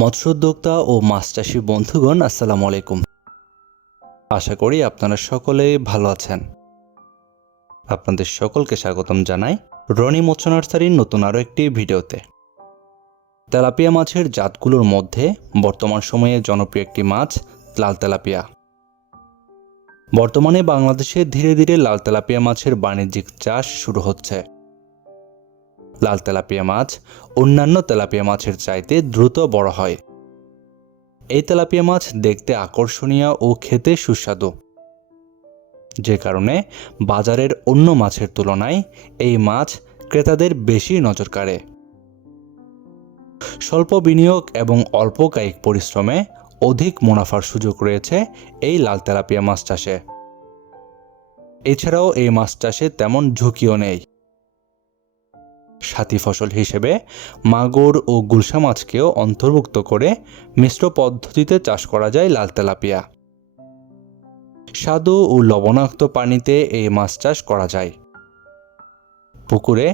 মৎস্য উদ্যোক্তা ও মাছ চাষী বন্ধুগণ, আসসালামু আলাইকুম। আশা করি আপনারা সকলেই ভালো আছেন। আপনাদের সকলকে স্বাগতম জানাই রনি মৎস্য নার্সারির নতুন আরও একটি ভিডিওতে। তেলাপিয়া মাছের জাতগুলোর মধ্যে বর্তমান সময়ে জনপ্রিয় একটি মাছ লাল তেলাপিয়া। বর্তমানে বাংলাদেশে ধীরে ধীরে লাল তেলাপিয়া মাছের বাণিজ্যিক চাষ শুরু হচ্ছে। লাল তেলাপিয়া মাছ অন্যান্য তেলাপিয়া মাছের চাইতে দ্রুত বড় হয়। এই তেলাপিয়া মাছ দেখতে আকর্ষণীয় ও খেতে সুস্বাদু, যে কারণে বাজারের অন্য মাছের তুলনায় এই মাছ ক্রেতাদের বেশি নজর কাড়ে। স্বল্প বিনিয়োগ এবং অল্প কায়িক পরিশ্রমে অধিক মুনাফার সুযোগ রয়েছে এই লাল তেলাপিয়া মাছ চাষে। এছাড়াও এই মাছ চাষে তেমন ঝুঁকিও নেই। সাথী ফসল হিসেবে মাগুর ও গুলশা মাছকেও অন্তর্ভুক্ত করে মিশ্র পদ্ধতিতে চাষ করা যায় লাল তেলাপিয়া। স্বাদু ও লবণাক্ত পানিতে এই মাছ চাষ করা যায়। পুকুরে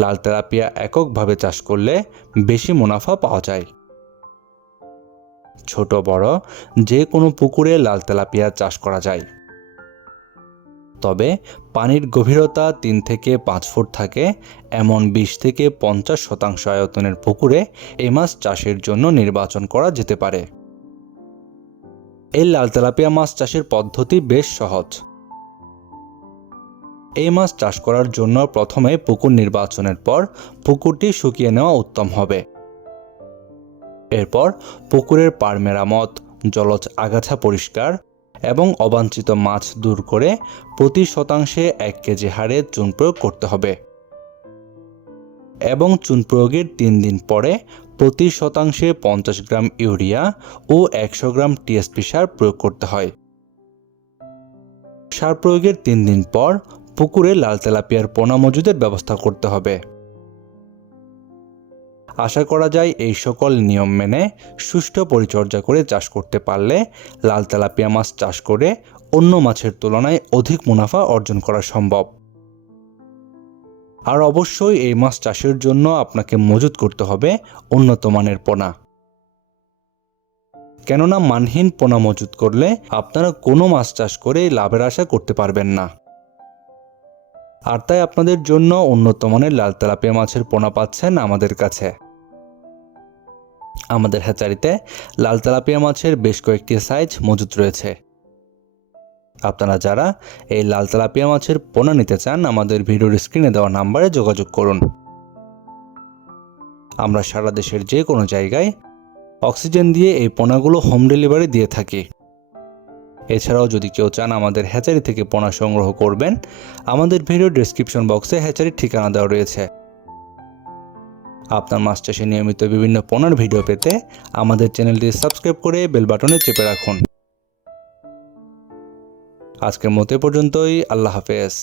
লাল তেলাপিয়া এককভাবে চাষ করলে বেশি মুনাফা পাওয়া যায়। ছোট বড় যে কোনো পুকুরে লাল তেলাপিয়া চাষ করা যায়, তবে পানির গভীরতা 3 থেকে 5 ফুট থাকে এমন 20 থেকে 50% আয়তনের পুকুরে এই মাছ চাষের জন্য নির্বাচন করা যেতে পারে। এই লাল তেলাপিয়া মাছ চাষের পদ্ধতি বেশ সহজ। এই মাছ চাষ করার জন্য প্রথমে পুকুর নির্বাচনের পর পুকুরটি শুকিয়ে নেওয়া উত্তম হবে। এরপর পুকুরের পাড় মেরামত, জলজ আগাছা পরিষ্কার এবং অবাঞ্ছিত মাছ দূর করে প্রতি শতাংশে 1 কেজি হারে চুন প্রয়োগ করতে হবে এবং চুন প্রয়োগের 3 দিন পরে প্রতি শতাংশে 50 গ্রাম ইউরিয়া ও 100 গ্রাম টিএসপি সার প্রয়োগ করতে হয়। সার প্রয়োগের 3 দিন পর পুকুরে লাল তেলাপিয়ার পোনা মজুদের ব্যবস্থা করতে হবে। আশা করা যায় এই সকল নিয়ম মেনে সুষ্ঠু পরিচর্যা করে চাষ করতে পারলে লাল তেলাপিয়া মাছ চাষ করে অন্য মাছের তুলনায় অধিক মুনাফা অর্জন করা সম্ভব। আর অবশ্যই এই মাছ চাষের জন্য আপনাকে মজুত করতে হবে উন্নত মানের পোনা, কেননা মানহীন পোনা মজুত করলে আপনারা কোনো মাছ চাষ করে লাভের আশা করতে পারবেন না। আর তাই আপনাদের জন্য উন্নত মানের লাল তেলাপিয়া মাছের পোনা পাচ্ছেন আমাদের কাছে। আমাদের হ্যাচারিতে লাল তেলাপিয়া মাছের বেশ কয়েকটি সাইজ মজুত রয়েছে। আপনারা যারা এই লাল তেলাপিয়া মাছের পোনা নিতে চান, আমাদের ভিডিওর স্ক্রিনে দেওয়া নাম্বারে যোগাযোগ করুন। আমরা সারা দেশের যে কোনো জায়গায় অক্সিজেন দিয়ে এই পোনাগুলো হোম ডেলিভারি দিয়ে থাকি। এছাড়াও যদি কেউ চান আমাদের হ্যাচারি থেকে পোনা সংগ্রহ করবেন, আমাদের ভিডিওর ডেসক্রিপশন বক্সে হ্যাচারির ঠিকানা দেওয়া রয়েছে। আপনার মাছ চাষে নিয়মিত বিভিন্ন পোনার ভিডিও পেতে আমাদের চ্যানেলটি সাবস্ক্রাইব করে বেল বাটনে চেপে রাখুন। আজকের মতো পর্যন্তই। আল্লাহ হাফেজ।